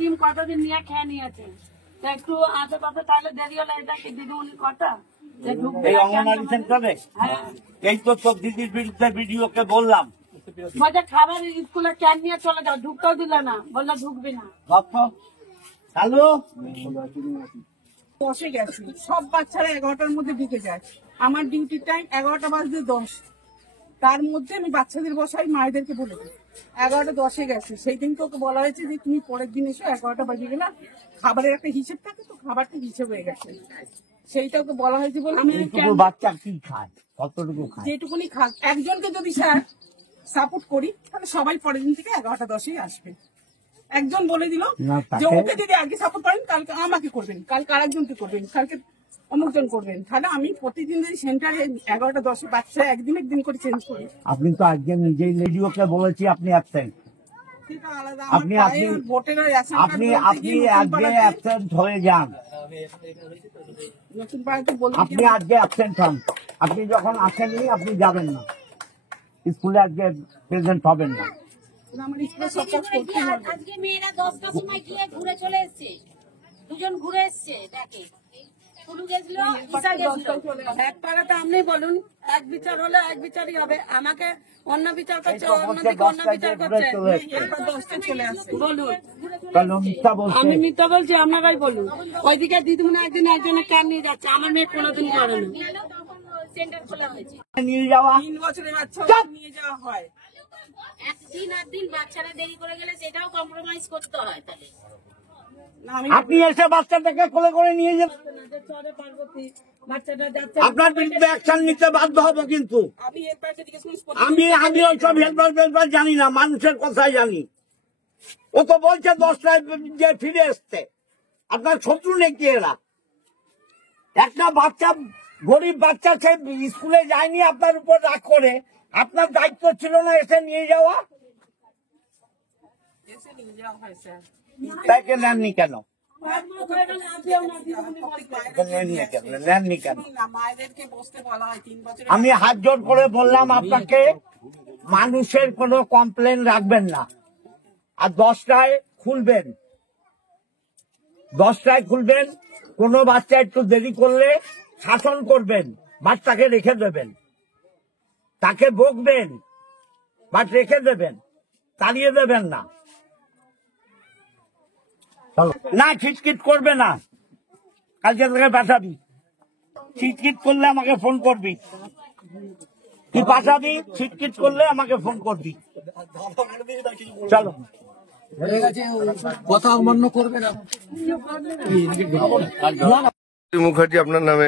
ডিম কটা দিন নিয়ে খেয়ে নিয়েছে, একটু আশেপাশে তাহলে দেরি হলে এটা কি দিদিমণি কটা এই অঙ্গনারী সেন্টারে এই তো সব দিদির বিরুদ্ধে ভিডিওকে বললাম মজা খাবার স্কুলে ক্যান নিয়ে চলে যাও, ঢুকতেও দিল না, বললো ঢুকবি না। হ্যালো, বসে গেছে, সব বাচ্চারা 11টার মধ্যে ঢুকে যায়। আমার ডিউটি টাইম 11টা বাজতে 10, তার মধ্যে আমি বাচ্চাদের বসাই, মায়েদেরকে বলে দিই 11টা 10-এ গেছে। সেই দিনকে ওকে বলা হয়েছে যে তুমি পরের দিন এসো, 11টা বাজে গেলে খাবারের একটা হিসেব থাকে, তো খাবারটা হিসেব হয়ে গেছে, সেইটা ওকে বলা হয়েছে বলে আমি বাচ্চা কি খায়, কতটুকু খায়, যেটুকুনি খাক। একজনকে যদি স্যার সাপোর্ট করি তাহলে সবাই পরের দিন থেকে 11টা 10-এই আসবে। একজন বলে দিল যে ওকে যদি আগে সাপোর্ট করেন কালকে আমাকে করবেন, কালকে আরেকজনকে করবেন, কালকে অমুকজন করবেন, তাহলে আমি প্রতিদিন যদি সেন্টারে 11টা 10-এ বাচ্চা একদিন একদিন করে চেঞ্জ করি। আপনি তো আজকে নিজেই রেডিওকে বলেছি আপনি অ্যাবসেন্ট, আপনি আপনি আপনি আপনি আজকে অ্যাবসেন্ট হয়ে যান, আপনি আজকে অ্যাবসেন্ট হন। আপনি যখন আসেননি আপনি যাবেন না স্কুলে, আজকে প্রেজেন্ট হবেন না। আজকে মেয়েরা 10টার সময় গিয়ে ঘুরে চলে এসছে, দুজন ঘুরে এসছে, দেখে আপনি বলুন, এক বিচার হলে এক বিচারই হবে, আমাকে অন্য বিচার করছে, অন্যদিকে অন্য বিচার করছে, বলুন। আমি মিথ্যা বলছি, আপনারাই বলুন। ওইদিকে দিদিমণি একদিন একজনের ক্যান নিয়ে যাচ্ছে, আমার মেয়ে কোনোদিন করে না। সেন্টার খোলা হয়েছে, নিয়ে যাওয়া 3 বছরের বাচ্চা নিয়ে যাওয়া হয়, একদিন আর দিন বাচ্চারা দেরি করে গেলে সেটাও কম্প্রোমাইজ করতে হয়। তাহলে আপনি এসে বাচ্চাটাকে কোলে করে নিয়ে যাবেন, আপনার বিরুদ্ধে অ্যাকশন নিতে বাধ্য হবো। কিন্তু আমি ওইসব হেল্পার জানি না, মানুষের কথাই জানি। ও তো বলছে 10টায় যে ফিরে এসছে, আপনার শত্রু নাকি এরা? একটা বাচ্চা, গরিব বাচ্চা, সে স্কুলে যায়নি, আপনার উপর রাগ করে, আপনার দায়িত্ব ছিল না এসে নিয়ে যাওয়া? তাইকে নেননি কেন? নেননি কেন? আমি হাত জোর করে বললাম আপনাকে, মানুষের কোনো কমপ্লেন রাখবেন না, আর 10টায় খুলবেন, 10টায় খুলবেন। কোনো বাচ্চা একটু দেরি করলে শাসন করবেন, বাচ্চাকে রেখে দেবেন, তাকে বকবেন, বাট রেখে দেবেন, তাড়িয়ে দেবেন না। না খিটখিট করবে না, কালকে তোকে পাঠাবি, খিটখিট করলে আমাকে ফোন করবি, তুই পাঠাবি, খিটখিট করলে আমাকে ফোন করবি। চলো, কথা অমান্য করবে না। মুখার্জি আপনার নামে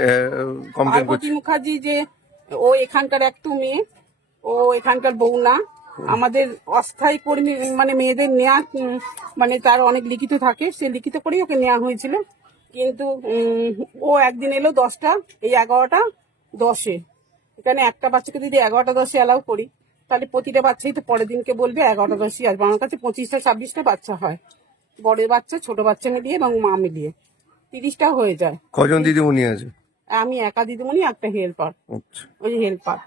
কমপ্লেন করছে। মুখার্জি যে ও এখানকার একটু মেয়ে, ও এখানকার বউ না, আমাদের অস্থায়ী কর্মী, মানে মেয়েদের নেওয়া, মানে তার অনেক লিখিত থাকে, সে লিখিত করেই ওকে নেওয়া হয়েছিল। কিন্তু ও একদিন এলো 10টা, এই 11টা 10-এ, এখানে একটা বাচ্চাকে যদি 11টা 10-এ অ্যালাউ করি, তাহলে প্রতিটা বাচ্চাই তো পরের দিনকে বলবে 11টা 10-এ আসবে। আমার কাছে 25টা 26টা বাচ্চা হয়, বড় বাচ্চা ছোট বাচ্চা মিলিয়ে এবং মা মিলিয়ে 30টা হয়ে যায়। কজন দিদিমণি আছে? আমি একা দিদিমণি, একটা হেল্পার, ওই হেল্পার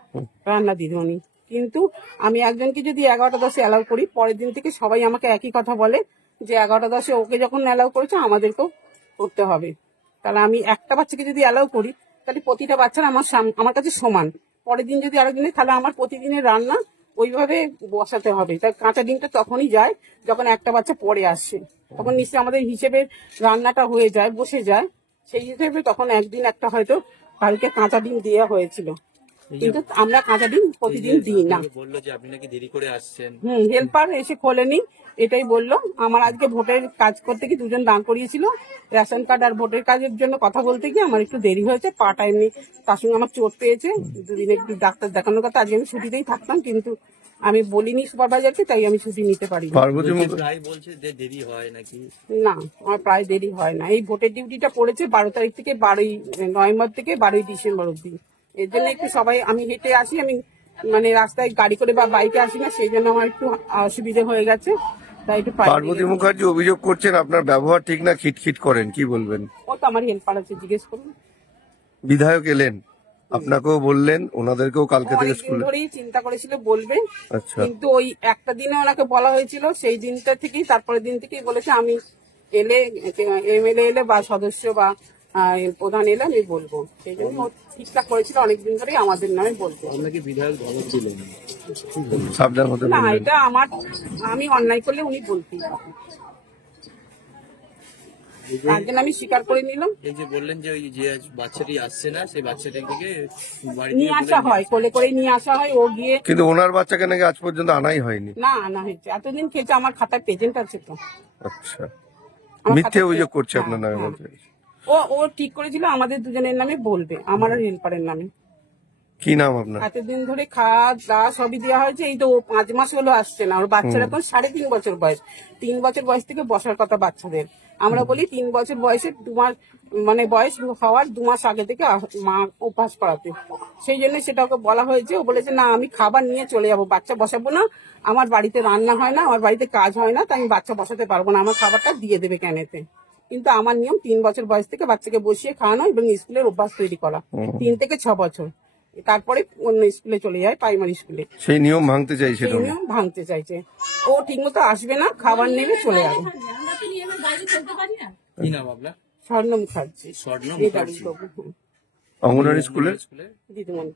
রান্না দিদিমণি। কিন্তু আমি একজনকে যদি 11টা 10-এ অ্যালাউ করি, পরের দিন থেকে সবাই আমাকে একই কথা বলে যে 11টা 10-এ ওকে যখন অ্যালাউ করেছে আমাদেরকেও করতে হবে। তাহলে আমি একটা বাচ্চাকে যদি অ্যালাউ করি, তাহলে প্রতিটা বাচ্চারা আমার কাছে সমান। পরের দিন যদি আরেকদিনে, তাহলে আমার প্রতিদিনের রান্না ওইভাবে বসাতে হবে। তাই কাঁচা ডিমটা তখনই যায় যখন একটা বাচ্চা পরে আসছে, তখন নিশ্চয়ই আমাদের হিসেবের রান্নাটা হয়ে যায়, বসে যায়। সেই হিসেবে তখন একদিন একটা হয়তো কালকে কাঁচা ডিম দেওয়া হয়েছিল, কিন্তু আমরা কাঁচা ডিম প্রতিদিন দিই না। বললো যে আপনি নাকি দেরি করে আসছেন। হেল্পার এসে খোলেনি, এটাই বললো। আমার আজকে ভোটের কাজ করতে গিয়ে দুজন দাঁড় করিয়েছিল, রেশন কার্ড আর ভোটের কাজের জন্য কথা বলতে গিয়ে আমার একটু দেরি হয়েছে, পাটা এমনি, তার সঙ্গে আমার চোট পেয়েছে, দুদিন একটু ডাক্তার দেখানোর কথা। আজকে আমি ছুটিতেই থাকতাম, কিন্তু আমি বলিনি সুপারভাইজারকে, তাই আমি ছুটি নিতে পারি না। প্রায় বলছে যে দেরি হয় নাকি? না, আমার প্রায় দেরি হয় না। এই ভোটের ডিউটিটা পড়েছে 12 তারিখ থেকে 12ই নভেম্বর থেকে 12ই ডিসেম্বর অব্দি। এর জন্য একটু সবাই, আমি হেঁটে আসি, আমি মানে রাস্তায় গাড়ি করে বা বাইকে আসি না, সেই জন্য আমার একটু অসুবিধা হয়ে গেছে। তাই একটু পার্বতী মুখার্জি অভিযোগ করছেন আপনার ব্যবহার ঠিক না, খিটখিট করেন, কি বলবেন? ও তো আমার হেল্পার আছে, জিজ্ঞেস করুন। বিধায়ক এলেন, আপনাকেও বললেন, ওনাদেরকেও কালকে থেকে স্কুলে ধরেই চিন্তা করেছিল বলবে, আচ্ছা, কিন্তু ওই একটা দিনে ওনাকে বলা হয়েছিল, সেই দিনটা থেকেই, তারপরের দিন থেকেই বলেছে আমি এলে এমএলএ এলে বা সদস্য বা প্রধান এলে আমি বলবো। সেই জন্য ও ঠিকঠাক করেছিল অনেকদিন ধরেই আমাদের নামে বলতো। আপনাকে বিধায়ক ধমক দিলেন? সাবধান হতে না, বললেন। এটা আমি অন্যায় করলে উনি বলতেই পারেন। একদিন আমি স্বীকার করে নিলাম। এই যে বললেন যে ওই যে বাচ্চাটি আসছে না, সেই বাচ্চাটাকে বাড়ি নিয়ে আসা হয়, কোলে করে নিয়ে আসা হয়, ও গিয়ে কিন্তু ওনার বাচ্চাকে নাকি আজ পর্যন্ত আনাই হয়নি। না আনা হয়েছে, এতদিন খেয়েছে, আমার খাতায় প্রেজেন্ট আছে তো। আচ্ছা, আমার মিথ্যে খাতায় অভিযোগ করছে আপনার নামে হ্যাঁ। বলতে। ও ঠিক করেছিল আমাদের দুজনের নামে বলবে, আমার আর হেল্পারের নামে। কি নাম আপনার? এতদিন ধরে খাওয়া দাওয়া সবই দেওয়া হয়েছে, এই তো ও 5 মাস হলো আসছে না। ওর বাচ্চার এখন 3.5 বছর বয়স। 3 বছর বয়স থেকে বসার কথা বাচ্চাদের। আমরা বলি 3 বছর বয়সে 2 মাস মানে বয়স হওয়ার 2 মাস আগে থেকে মা অভ্যাস করাতে। সেই জন্য সেটা ওকে বলা হয়েছে। ও বলেছে না, আমি খাবার নিয়ে চলে যাবো, বাচ্চা বসাবো না, আমার বাড়িতে রান্না হয় না, আমার বাড়িতে কাজ হয় না, তাই আমি বাচ্চা বসাতে পারবো না, আমার খাবারটা দিয়ে দেবে ক্যানেতে। কিন্তু আমার নিয়ম 3 বছর বয়স থেকে বাচ্চাকে বসিয়ে খাওয়ানো এবং স্কুলের অভ্যাস তৈরি করা 3 থেকে 6 বছর। তারপরে অন্য স্কুলে চলে যায়, প্রাইমারি স্কুলে। সেই নিয়ম ভাঙতে চাইছিল সেই নিয়ম ভাঙতে চাইছে। ও ঠিক মতো আসবে না, খাবার নেবে চলে যাবে। আমরা তো নিয়মের বাইরে চলতে পারি না। কি নাম আপনার? স্বর্ণ মুখার্জি, স্বর্ণ এটা মুখার্জি। বাবু, অঙ্গনওয়াড়ি স্কুলে। স্কুলে দিদিমণি।